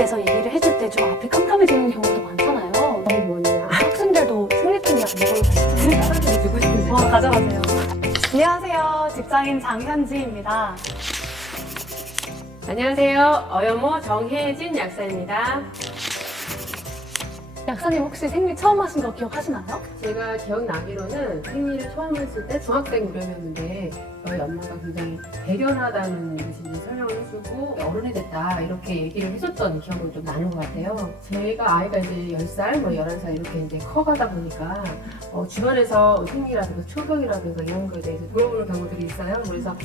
대해서 얘기를 해줄 때 좀 앞이 깜깜해지는 경우도 많잖아요. 뭐냐. 학생들도 생리통약 먹으러 다니는데 사람들이 주고 싶은데. 가져가세요. 안녕하세요. 직장인 장현지입니다. 안녕하세요. 어여모 정혜진 약사입니다. 약사님 혹시 생리 처음 하신 거 기억하시나요? 제가 기억나기로는 생리를 처음 했을 때 중학생 무렵이었는데 저희 엄마가 굉장히 대견하다는 듯이 이제 설명을 해주고 어른이 됐다 이렇게 얘기를 해줬던 기억은 좀 나는 것 같아요. 제가 아이가 이제 10살, 11살 이렇게 이제 커가다 보니까 주변에서 생리라든가 초경이라든가 이런 거에 대해서 물어보는 경우들이 있어요. 그래서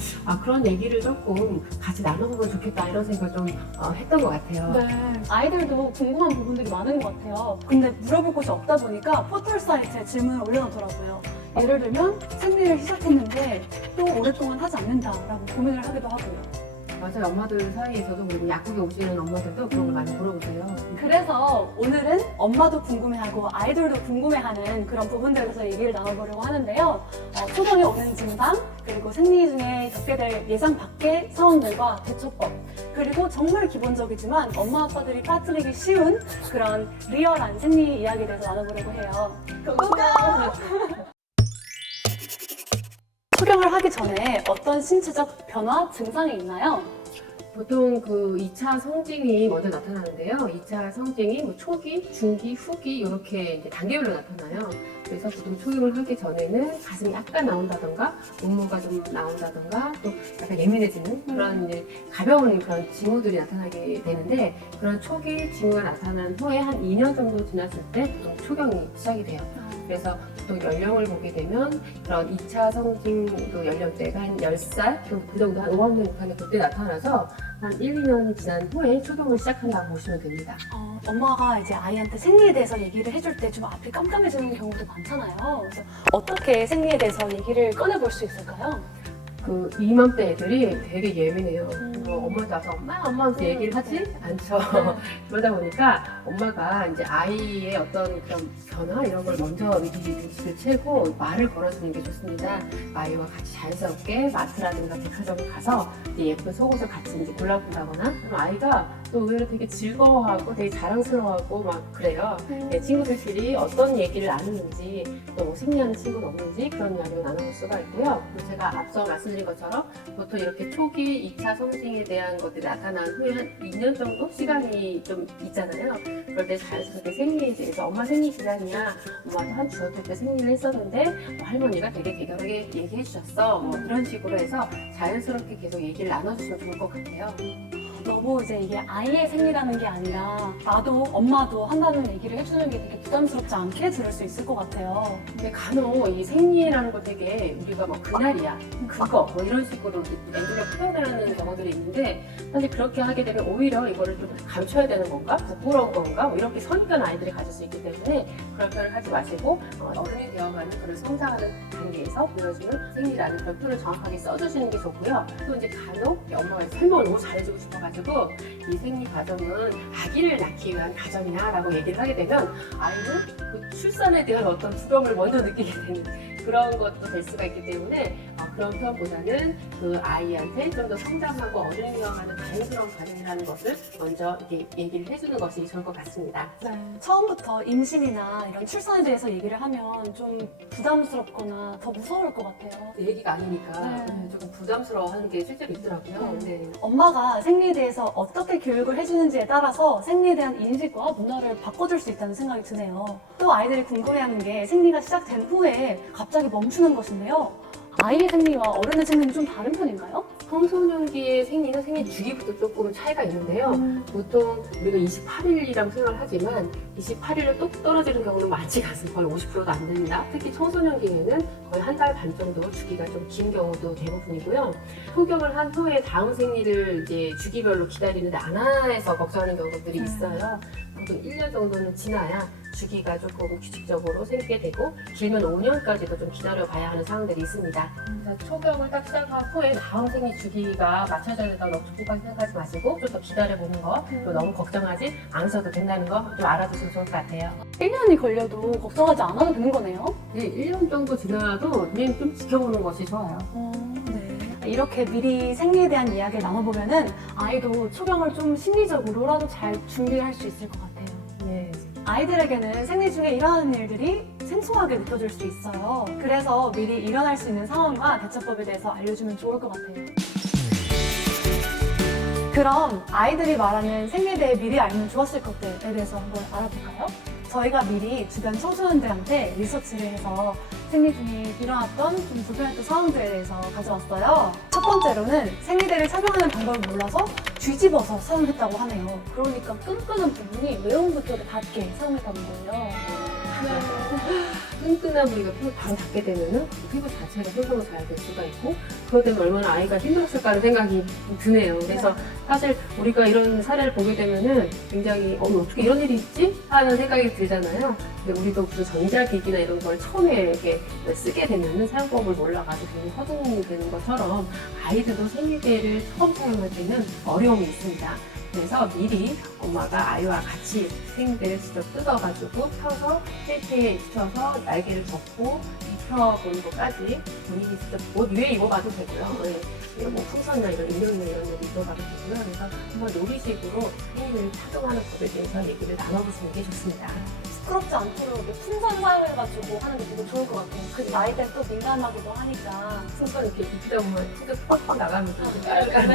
그런 얘기를 조금 같이 나눠보면 좋겠다 이런 생각을 좀 했던 것 같아요. 네. 아이들도 궁금한 부분들이 많은 것 같아요. 근데 물어볼 곳이 없다 보니까 포털 사이트에 질문을 올려놓더라고요. 예를 들면 생리를 시작했는데 또 오랫동안 하지 않는다라고 고민을 하기도 하고요. 맞아요. 엄마들 사이에서도 그리고 약국에 오시는 엄마들도 그런 걸 많이 물어보세요. 그래서 오늘은 엄마도 궁금해하고 아이들도 궁금해하는 그런 부분들에 대해서 얘기를 나눠보려고 하는데요. 초경에 오는 증상, 그리고 생리 중에 겪게 될 예상 밖의 상황들과 대처법, 그리고 정말 기본적이지만 엄마 아빠들이 빠뜨리기 쉬운 그런 리얼한 생리 이야기에 대해서 나눠보려고 해요. 고고! 초경을 하기 전에 어떤 신체적 변화, 증상이 있나요? 보통 그 2차 성징이 먼저 나타나는데요. 2차 성징이 뭐 초기, 중기, 후기 이렇게 이제 단계별로 나타나요. 그래서 보통 초경을 하기 전에는 가슴이 약간 나온다던가 몸무게가 좀 나온다던가 또 약간 예민해지는 그런 이제 가벼운 그런 징후들이 나타나게 되는데 그런 초기 징후가 나타난 후에 한 2년 정도 지났을 때 보통 초경이 시작이 돼요. 그래서 보통 연령을 보게 되면 그런 2차 성징 연령대가 한 10살 그 정도 한 5학년 6학년 그때 나타나서 한 1, 2년 지난 후에 초경을 시작한다고 보시면 됩니다. 엄마가 이제 아이한테 생리에 대해서 얘기를 해줄 때 좀 앞이 깜깜해지는 경우도 많잖아요. 그래서 어떻게 생리에 대해서 얘기를 꺼내볼 수 있을까요? 그 이맘때 애들이 되게 예민해요. 엄마한테 와서 엄마 하면서 얘기를 하지 않죠. 그러다 보니까 엄마가 이제 아이의 어떤 그런 변화 이런 걸 먼저 미리 눈치를 채고 말을 걸어주는 게 좋습니다. 아이와 같이 자연스럽게 마트라든가 백화점을 가서 이제 예쁜 속옷을 같이 이제 골라본다거나 그럼 아이가 또 의외로 되게 즐거워하고 되게 자랑스러워하고 막 그래요. 친구들끼리 어떤 얘기를 나누는지 또 생리하는 친구는 없는지 그런 이야기를 나눠볼 수가 있고요. 또 제가 앞서 말씀드린 것처럼 보통 이렇게 초기 2차 성징에 대한 것들이 나타난 후에 한 2년 정도 시간이 좀 있잖아요. 그럴 때 자연스럽게 생리에 대해서 엄마 생리 기간이야. 엄마도 한 주어떨 때 생리를 했었는데 할머니가 되게 대견하게 얘기해 주셨어. 뭐 이런 식으로 해서 자연스럽게 계속 얘기를 나눠주시면 좋을 것 같아요. 너무 이제 이게 아이의 생리라는 게 아니라 나도 엄마도 한다는 얘기를 해주는 게 되게 부담스럽지 않게 들을 수 있을 것 같아요. 근데 간혹 이 생리라는 거 되게 우리가 뭐 그날이야, 그거 뭐 이런 식으로 애들을 표현하는 경우들이 있는데 사실 그렇게 하게 되면 오히려 이거를 좀 감춰야 되는 건가? 부끄러운 건가? 뭐 이렇게 선입견 아이들이 가질 수 있기 때문에 그런 표현을 하지 마시고 어른이 되어가는 그런 성장하는 단계에서 보여주는 생리라는 그런 표현을 정확하게 써주시는 게 좋고요. 또 이제 간혹 엄마가 설명을 너무 잘해주고 싶어가지고 이 생리 과정은 아기를 낳기 위한 과정이야 라고 얘기를 하게 되면 아이는 그 출산에 대한 어떤 두려움을 먼저 느끼게 되는 그런 것도 될 수가 있기 때문에 그런 표현보다는 그 아이한테 좀 더 성장하고 어른이 되어가는 자연스러운 과정이라는 것을 먼저 이렇게 얘기를 해주는 것이 좋을 것 같습니다. 네. 처음부터 임신이나 이런 출산에 대해서 얘기를 하면 좀 부담스럽거나 더 무서울 것 같아요. 내 얘기가 아니니까 네. 조금 부담스러워하는 게 실제로 있더라고요. 네. 엄마가 생리에 대해서 어떻게 교육을 해주는지에 따라서 생리에 대한 인식과 문화를 바꿔줄 수 있다는 생각이 드네요. 또 아이들이 궁금해하는 게 생리가 시작된 후에 갑자기 멈추는 것인데요. 아이의 생리와 어른의 생리는 좀 다른 편인가요? 청소년기의 생리는 생리 주기부터 조금 차이가 있는데요. 보통 우리가 28일이라고 생각을 하지만 28일로 뚝 떨어지는 경우는 많지가 않습니다. 거의 50%도 안 됩니다. 특히 청소년기에는 거의 한 달 반 정도 주기가 좀 긴 경우도 대부분이고요. 소경을 한 후에 다음 생리를 이제 주기별로 기다리는데 안 와서 걱정하는 경우들이 있어요. 보통 1년 정도는 지나야 주기가 조금 규칙적으로 생기게 되고 길면 5년까지도 좀 기다려봐야 하는 상황들이 있습니다. 그래서 초경을 딱 시작한 후에 다음 생리 주기가 맞춰져야 된다고 너무 조급하게 생각하지 마시고 좀 더 기다려보는 거 또 너무 걱정하지 않으셔도 된다는 거 좀 알아두시면 좋을 것 같아요. 1년이 걸려도 걱정하지 않아도 되는 거네요? 네, 1년 정도 지나도 그냥 좀 지켜보는 것이 좋아요. 네. 이렇게 미리 생리에 대한 이야기를 나눠보면은 아이도 초경을 좀 심리적으로라도 잘 준비할 수 있을 것 같아요. 네. 아이들에게는 생리 중에 일어나는 일들이 생소하게 느껴질 수 있어요. 그래서 미리 일어날 수 있는 상황과 대처법에 대해서 알려주면 좋을 것 같아요. 그럼 아이들이 말하는 생리에 대해 미리 알면 좋았을 것들에 대해서 한번 알아볼까요? 저희가 미리 주변 청소년들한테 리서치를 해서 생리 중에 일어났던 좀 불편했던 상황들에 대해서 가져왔어요. 첫 번째로는 생리대를 착용하는 방법을 몰라서 뒤집어서 사용했다고 하네요. 그러니까 끈끈한 부분이 외음부 쪽에 닿게 사용했다는 거예요. 끈끈한 부위가 피부 바로 닿게 되면은 피부 자체가 손상을 잘 될 수가 있고, 그것 때문에 얼마나 아이가 힘들었을까라는 생각이 드네요. 그래서 사실 우리가 이런 사례를 보게 되면은 굉장히 어떻게 이런 일이 있지? 하는 생각이 들잖아요. 근데 우리도 무슨 전자기기나 이런 걸 처음에 이렇게 쓰게 되면은 사용법을 몰라가지고 굉장히 허둥이 되는 것처럼 아이들도 생리대를 처음 사용할 때는 어려움이 있습니다. 그래서 미리 엄마가 아이와 같이 생리대를 직접 뜯어가지고 펴서 테이프에 입혀서 날개를 접고 입혀보는 것까지 본인이 직접 옷 위에 입어봐도 되고요. 네. 이런 뭐 풍선이나 이런 인형이나 이런 데 입어봐도 되고요. 그래서 한번 놀이식으로 생리대를 착용하는 법에 대해서 얘기를 나눠보시는 게 좋습니다. 시끄럽지 않도록 이렇게 풍선 사용해가지고 하는 게 되게 좋을 것 같아요. 그 나이 때 또 민감하기도 하니까. 풍선 이렇게 입히다 보면 풍선 팍팍 나가면서 까르까르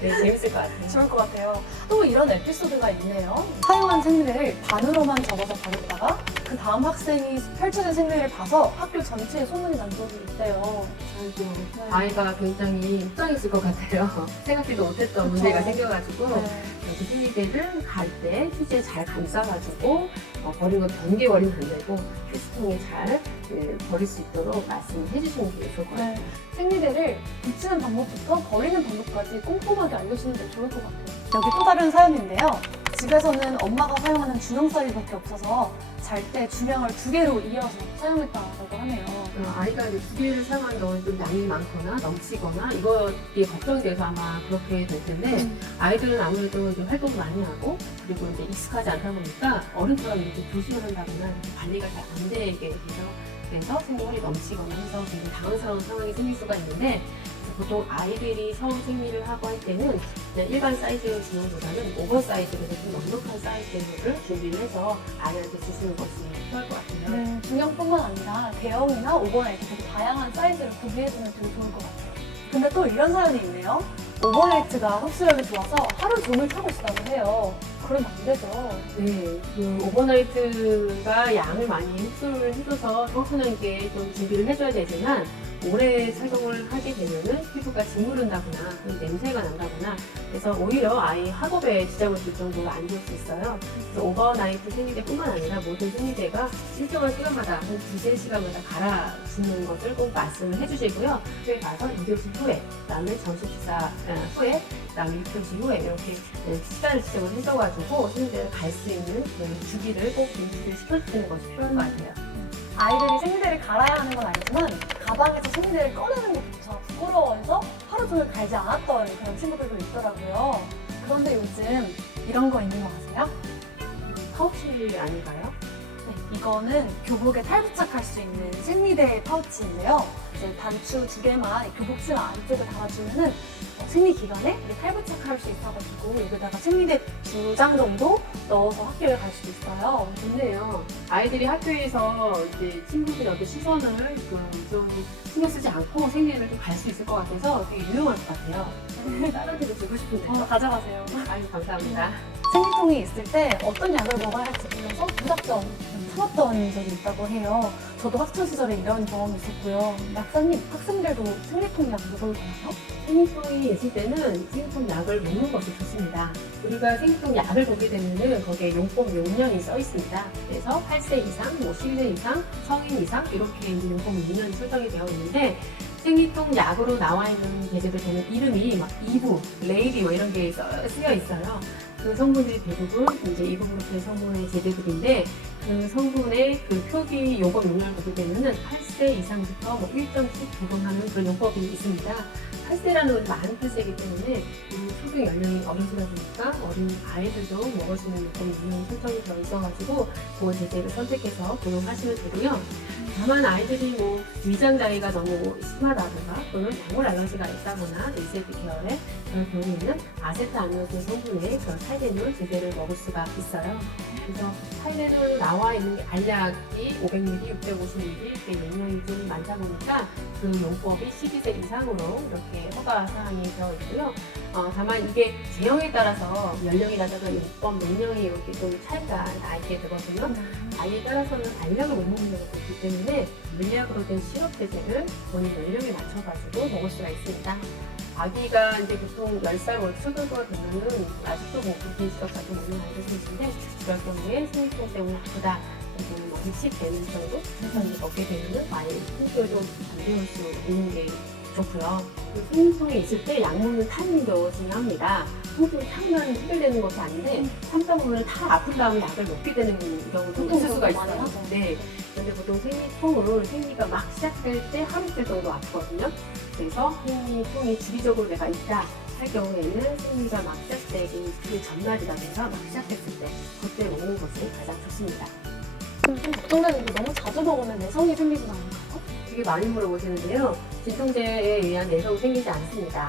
네, 재밌을 것 같아요. 좋을 것 같아요. 또 이런 에피소드가 있네요. 사용한 생리를 반으로만 접어서 버렸다가 그 다음 학생이 펼쳐진 생리를 봐서 학교 전체에 소문이 난 적이 있대요. 아이고, 아이가 굉장히 속상했을 것 같아요. 생각지도 못했던 그쵸. 문제가 생겨가지고 네. 여기 생리대를 갈 때 휴지에 잘 감싸가지고 버린 건 변기 버리면 안 되고 휴지통에 잘 버릴 수 있도록 말씀해 주시는 게 좋을 것 같아요. 네. 생리대를 붙이는 방법부터 버리는 방법까지 꼼꼼하게 알려주는 게 좋을 것 같아요. 여기 또 다른 사연인데요. 집에서는 엄마가 사용하는 주명 사이즈밖에 없어서 잘 때 주명을 2개로 이어서 사용했다고 하네요. 아이가 이제 2개를 사용하는 경우에 좀 양이 많거나 넘치거나 이게 걱정이 돼서 아마 그렇게 될 텐데 아이들은 아무래도 이제 활동을 많이 하고 그리고 이제 익숙하지 않다 보니까 어른처럼 이렇게 조심을 한다거나 이렇게 관리가 잘 안 되게 돼서 그래서 생리물이 넘치거나 해서 굉장히 당황스러운 상황이 생길 수가 있는데 보통 아이들이 처음 생리를 하고 할 때는 그냥 일반 사이즈의 주명보다는 오버 사이즈로 좀 넉넉한 사이즈를 준비를 해서 아이한테 주시는 것이 필요할 것 같아요. 네, 중형뿐만 아니라 대형이나 오버나 이렇게 되게 다양한 사이즈를 구비해두면 되게 좋을 것 같아요. 근데 또 이런 사연이 있네요. 오버나이트가 흡수력이 좋아서 하루 종일 타고 싶다고 해요. 그러면 안 되죠. 네, 그 오버나이트가 양을 많이 흡수를 해줘서 청소년에게 좀 준비를 해줘야 되지만 오래 착용을 하게 되면은 피부가 짓무른다거나 냄새가 난다거나 그래서 오히려 아이 학업에 지장을 줄 정도로 안 좋을 수 있어요. 그래서 오버나이트 생리대뿐만 아니라 모든 생리대가 일정한 시간마다 한 2~3시간마다 갈아주는 것을 꼭 말씀을 해주시고요. 학교에 가서 2교시 후에, 그다음에 점심 식사 후에, 그다음에 6교시 후에 이렇게 시간을 지정을 해줘가지고 생리대를 갈 수 있는 주기를 꼭 인지를 시켜주시는 것이 필요할 것 같아요. 아이들이 생리대를 갈아야 하는 건 알지만 가방에서 생리대를 꺼내는 것조차 부끄러워해서 하루 종일 갈지 않았던 그런 친구들도 있더라고요. 그런데 요즘 이런 거 있는 거 아세요? 파우치 아닌가요? 네, 이거는 교복에 탈부착할 수 있는 생리대 파우치인데요. 이제 단추 2개만 교복 치마 안쪽에 달아주면은 생리 기간에 탈부착할 수 있어가지고 여기다가 생리대 2장 정도 넣어서 학교에 갈 수도 있어요. 좋네요. 아이들이 학교에서 이제 친구들의 어떤 시선을 좀 신경 쓰지 않고 생리를 좀 갈 수 있을 것 같아서 되게 유용할 것 같아요. 딸한테도 주고 싶은데요. 가져가세요. 아유, 감사합니다. 생리통이 있을 때 어떤 약을 먹어야 할지 몰라서 무작정 참았던 적이 있다고 해요. 저도 학창시절에 이런 경험이 있었고요. 약사님, 학생들도 생리통 약 먹을 거나요? 생리통이 있을 때는 생리통 약을 먹는 것이 좋습니다. 우리가 생리통 약을 보게 되면은 거기에 용법 용량이 써 있습니다. 그래서 8세 이상, 10세 이상, 성인 이상 이렇게 이제 용법 용량이 설정이 되어 있는데 생리통 약으로 나와 있는 제제들 보면 이름이 막 이부, 레이디오 이런 게 쓰여 있어요. 그 성분들이 대부분 이제 이부그룹의 성분의 제제들인데 그 성분의 그 표기 용법 용량을 보게 되면은 8세 이상부터 뭐 1점씩 적용하는 그런 용법이 있습니다. 8세라는 건 만 8세이기 때문에 초등 연령이 어리시다 보니까 어린 아이들도 먹을 수 있는 용법 용량이 설정이 되어 있어가지고 그 제제를 선택해서 복용하시면 되고요. 다만 아이들이 뭐 위장 나이가 너무 심하다거나 또는 약물 알러지가 있다거나 일세기 계열의 그런 경우에는 아세트아미노산 성분의 그런 타이레놀 제제를 먹을 수가 있어요. 그래서 타이레놀 나와 있는 게 알약이 500ml, 650ml 이렇게 용량이 좀 많다 보니까 그 용법이 12세 이상으로 이렇게 허가 사항이 되어 있고요. 다만 이게 제형에 따라서 연령이라든가 용법 용량이 이렇게 좀 차이가 나게 되거든요. 아이에 따라서는 알약을 못 먹는 경우가 있기 때문에 물약으로 된 시럽 제제를 본인 연령에 맞춰가지고 먹을 수가 있습니다. 아기가 이제 보통 10살 월 초등부가 되면은 아직도 뭐 그렇게 시럽 자주 먹는 아이들 계신데 그럴 경우에 생리통 때문에 아프다. 또는 뭐 립식되는 정도 해서 먹게 되면은 많이 통증을 좀 잠재울 수 있는 게 좋고요. 생리통이 있을 때 약 먹는 타이밍도 중요합니다. 통증이 타면 해결되는 것도 아닌데 참다 보면 다 아픈 다음에 약을 먹게 되는 경우도 있을 수가 있어요. 네. 근데 보통 생리통을 생리가 막 시작될 때 하루 이틀 정도 아프거든요. 그래서 생리통이 주기적으로 내가 있다 할 경우에는 생리가 막 시작되기 그 전날이라든가 막 시작됐을 때 그때 먹는 것이 가장 좋습니다. 좀 걱정되는 게 너무 자주 먹으면 내성이 생기진 않을까요? 되게 많이 물어보시는데요. 진통제에 의한 내성은 생기지 않습니다.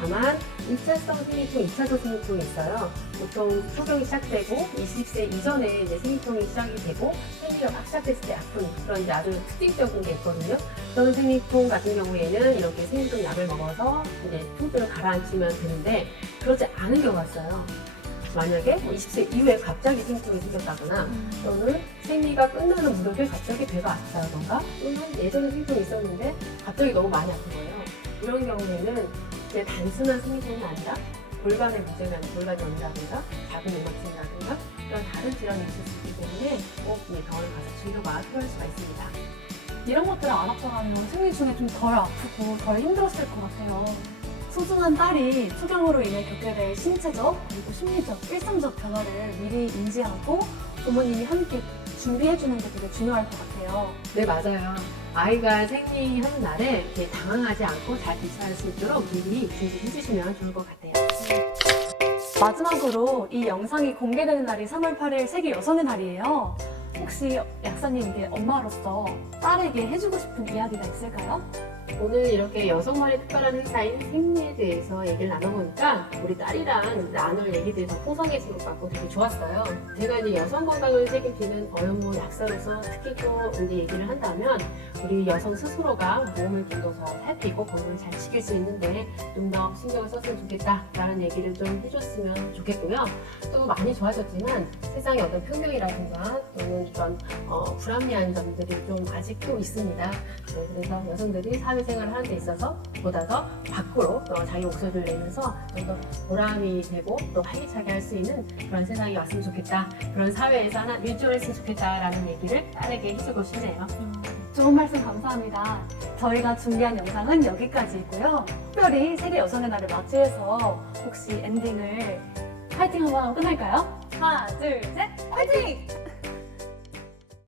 다만 1차성 생리통, 2차성 생리통이 있어요. 보통 초경이 시작되고 20세 이전에 이제 생리통이 시작이 되고 생리가 막 시작됐을 때 아픈 그런 이제 아주 특징적인 게 있거든요. 그런 생리통 같은 경우에는 이렇게 생리통 약을 먹어서 이제 통증을 가라앉히면 되는데 그렇지 않은 경우가 있어요. 만약에 20세 이후에 갑자기 생리통이 생겼다거나 또는 생리가 끝나는 무렵에 갑자기 배가 아프다던가 또는 예전에 생리통이 있었는데 갑자기 너무 많이 아픈 거예요. 이런 경우에는 이제 단순한 생리통이 아니라 골반에 문제가 골반염이라든가 작은 내막증이라든가 이런 다른 질환이 있을 수 있기 때문에 꼭 병원에 가서 진료가 필요할 수가 있습니다. 이런 것들을 알았더라면 생리 중에 좀 덜 아프고 덜 힘들었을 것 같아요. 소중한 딸이 투경으로 인해 겪게 될 신체적 그리고 심리적, 일상적 변화를 미리 인지하고 부모님이 함께 준비해주는 게 되게 중요할 것 같아요. 네, 맞아요. 아이가 생리하는 날에 이렇게 당황하지 않고 잘 대처할 수 있도록 미리 준비해 주시면 좋을 것 같아요. 마지막으로 이 영상이 공개되는 날이 3월 8일 세계 여성의 날이에요. 혹시 약사님께 엄마로서 딸에게 해주고 싶은 이야기가 있을까요? 오늘 이렇게 여성만의 특별한 행사인 생리에 대해서 얘기를 나눠보니까 우리 딸이랑 나눌 얘기들이 더 풍성해진 것 같고 되게 좋았어요. 제가 이제 여성 건강을 책임지는 어영부 약사로서 특히 또 이제 얘기를 한다면 우리 여성 스스로가 몸을 좀 더 살피고 건강을 잘 지킬 수 있는데 좀 더 신경을 썼으면 좋겠다라는 얘기를 좀 해줬으면 좋겠고요. 또 많이 좋아졌지만 세상의 어떤 평등이라든가 또는 이런 불합리한 점들이 좀 아직도 있습니다. 네, 그래서 여성들이 사회생활을 하는 데 있어서 보다 더 밖으로 자기 목소리를 내면서 좀 더 보람이 되고 또 활기차게 할 수 있는 그런 세상이 왔으면 좋겠다. 그런 사회에서 하나 일조했으면 좋겠다라는 얘기를 딸에게 해주고 싶네요. 좋은 말씀 감사합니다. 저희가 준비한 영상은 여기까지이고요. 특별히 세계 여성의 날을 맞이해서 혹시 엔딩을 파이팅 한번 하고 끝날까요? 하나, 둘, 셋, 파이팅!